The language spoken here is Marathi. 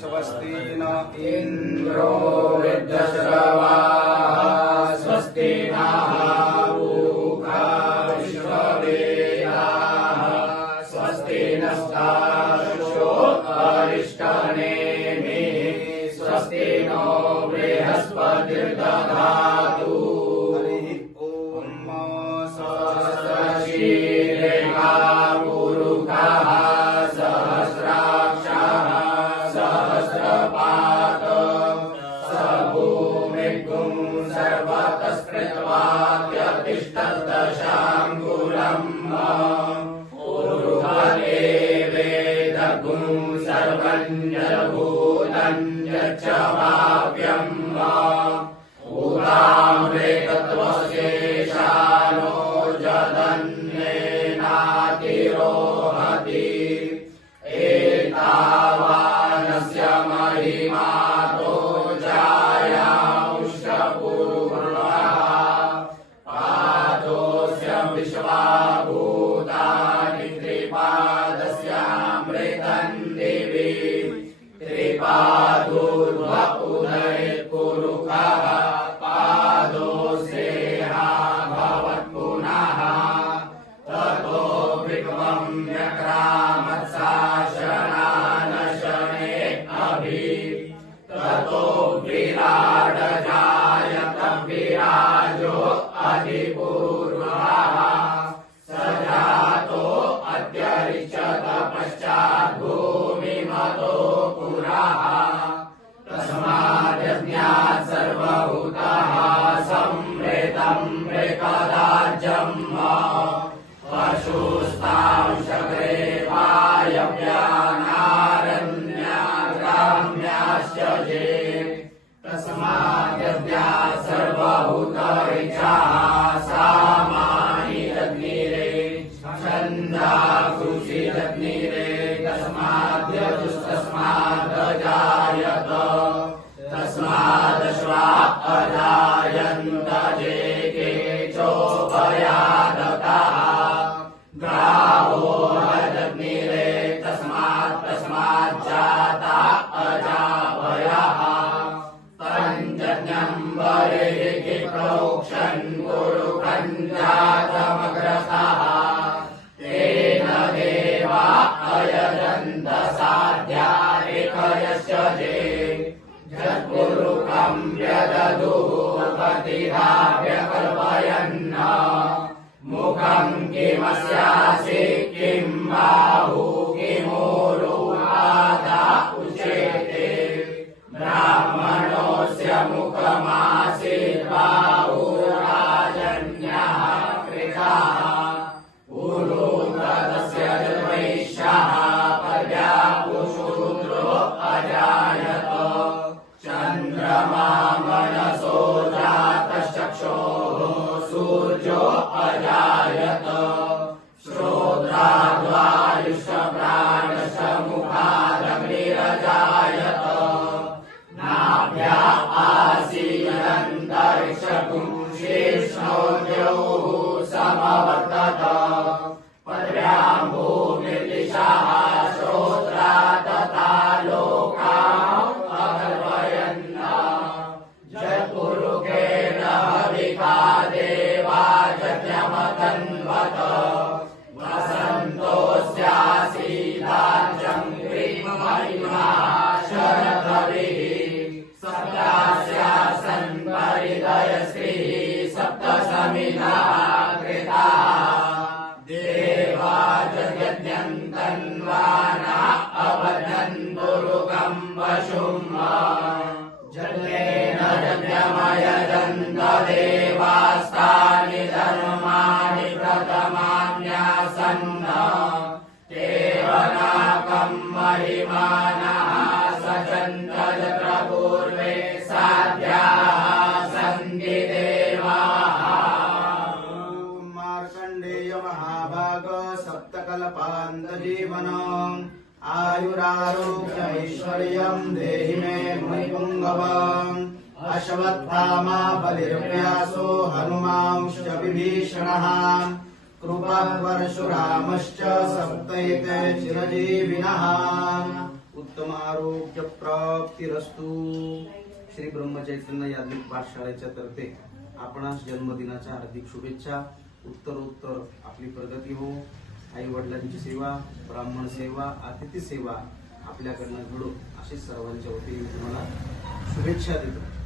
स्वस्ति न इन्द्रो स्वस्ति नः च प्राप्यम् उदामृतत्वशेषानो जदन्येनातिरोहति एतावानस्य महिमा ततो विराडजा तस्मादश्वा अजायन् किमस्यासि किम् बाहु किमोरु आदा उचेते ब्राह्मणोऽस्य मुखमा सूर्यो अजायत जीवनम् आयुरारोग्यैश्वर्यम् देहि मे मुनिपुङ्गवम्। अश्वत्थामा बलिर्व्यासो हनुमांश्च विभीषणः। कृपा परशुरामश्च उत्तम चिरजीविनः। उत्तमारोग्यप्राप्तिरस्तु। श्री ब्रह्मचैतन्य याज्ञिक पाठशाळेच्या तर्फे आपणास जन्मदिनाच्या हार्दिक शुभेच्छा। उत्तरोत्तर आपली प्रगती हो। आई वडिलांची सेवा ब्राह्मण सेवा अतिथी सेवा आपल्याकडनं घडो अशी सर्वांच्या वतीने मी तुम्हाला शुभेच्छा देतो.